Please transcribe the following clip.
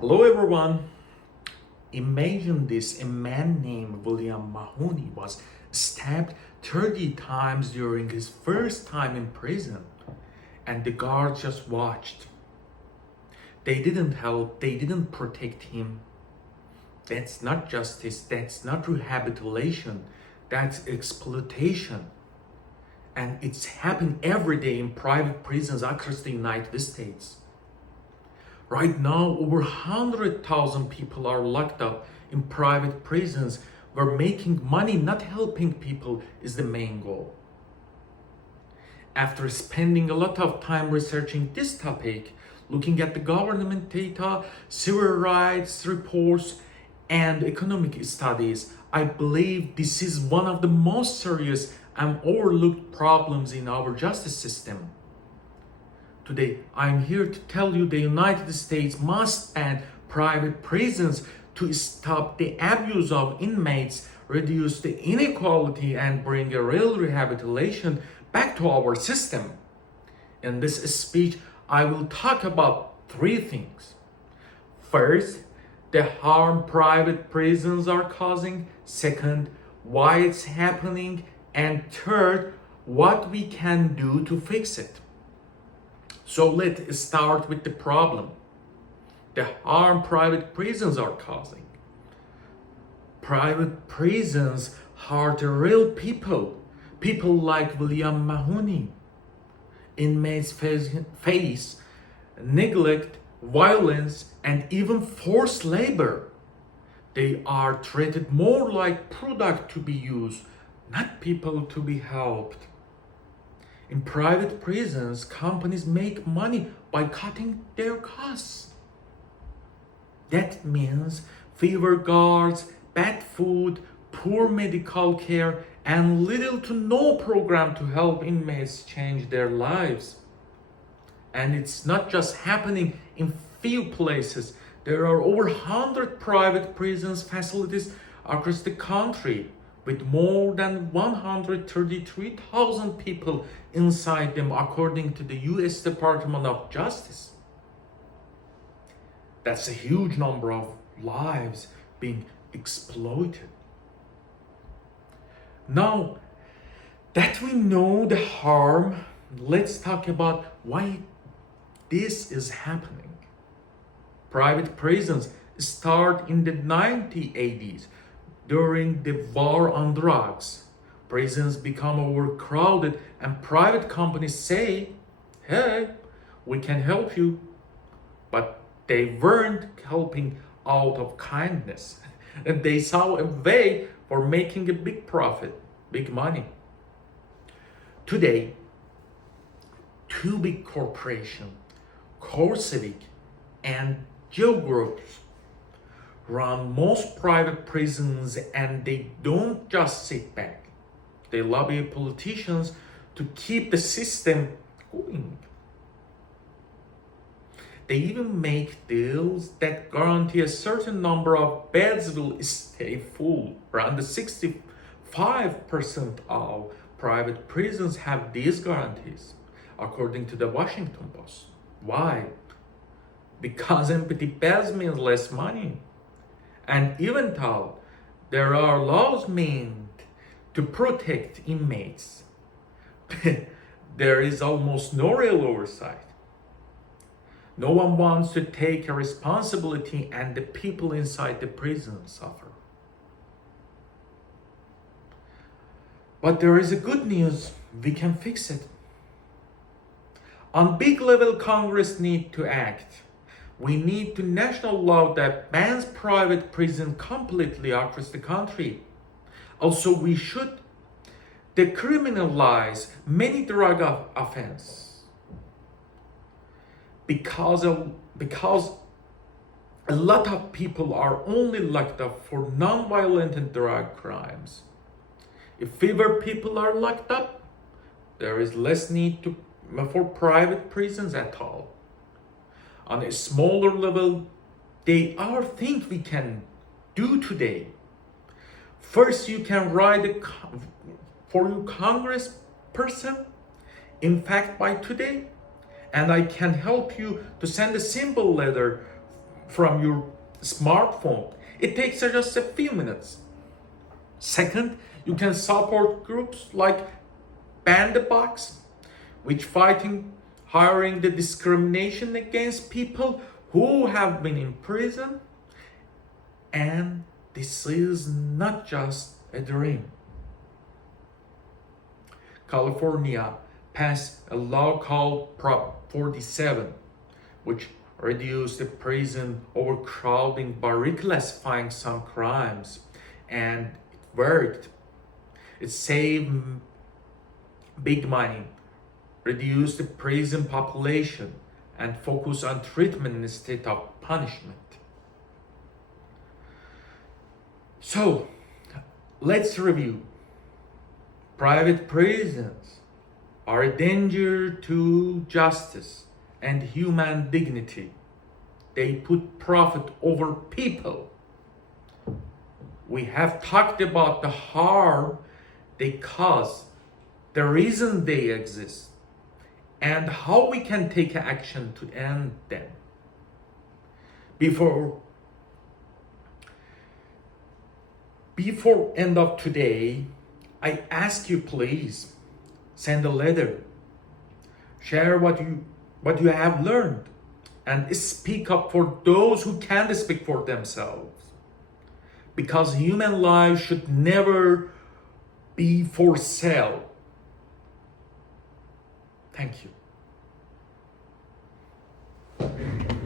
Hello everyone. Imagine this: a man named William Mahoney was stabbed 30 times during his first time in prison, and the guards just watched. They didn't help, they didn't protect him. That's not justice, that's not rehabilitation, that's exploitation. And it's happening every day in private prisons across the United States. Right now, over 100,000 people are locked up in private prisons where making money, not helping people, is the main goal. After spending a lot of time researching this topic, looking at the government data, civil rights reports, and economic studies, I believe this is one of the most serious and overlooked problems in our justice system. Today, I'm here to tell you the United States must ban private prisons to stop the abuse of inmates, reduce the inequality, and bring a real rehabilitation back to our system. In this speech, I will talk about three things. First, the harm private prisons are causing. Second, why it's happening. And third, what we can do to fix it. So let's start with the problem. The harm private prisons are causing. Private prisons hurt real people. People like William Mahoney. Inmates face neglect, violence, and even forced labor. They are treated more like product to be used, not people to be helped. In private prisons, companies make money by cutting their costs. That means fewer guards, bad food, poor medical care, and little to no program to help inmates change their lives. And it's not just happening in few places. There are over 100 private prisons facilities across the country, with more than 133,000 people inside them, according to the US Department of Justice. That's a huge number of lives being exploited. Now that we know the harm, let's talk about why this is happening. Private prisons start in the 1980s. During the war on drugs, prisons become overcrowded and private companies say, hey, we can help you. But they weren't helping out of kindness. They saw a way for making a big profit, big money. Today, two big corporations, CoreCivic and Joe Groups, run most private prisons, and they don't just sit back. They lobby politicians to keep the system going. They even make deals that guarantee a certain number of beds will stay full. Around 65% of private prisons have these guarantees, according to the Washington Post. Why? Because empty beds means less money. And even though there are laws meant to protect inmates, there is almost no real oversight. No one wants to take a responsibility, and the people inside the prison suffer. But there is a good news: we can fix it. On big level, Congress need to act. We need to national law that bans private prison completely across the country. Also, we should decriminalize many drug offense because a lot of people are only locked up for non-violent and drug crimes. If fewer people are locked up, there is less need for private prisons at all. On a smaller level, there are things we can do today. First, you can write for your congressperson, in fact, by today, and I can help you to send a simple letter from your smartphone. It takes just a few minutes. Second, you can support groups like Ban the Box, which fighting hiring the discrimination against people who have been in prison. And this is not just a dream. California passed a law called Prop 47, which reduced the prison overcrowding by reclassifying some crimes, and it worked. It saved big money, reduced the prison population, and focused on treatment instead of punishment. So, let's review. Private prisons are a danger to justice and human dignity. They put profit over people. We have talked about the harm they cause, the reason they exist, and how we can take action to end them. Before end of today, I ask you, please send a letter, share what you have learned, and speak up for those who can't speak for themselves. Because human life should never be for sale. Thank you.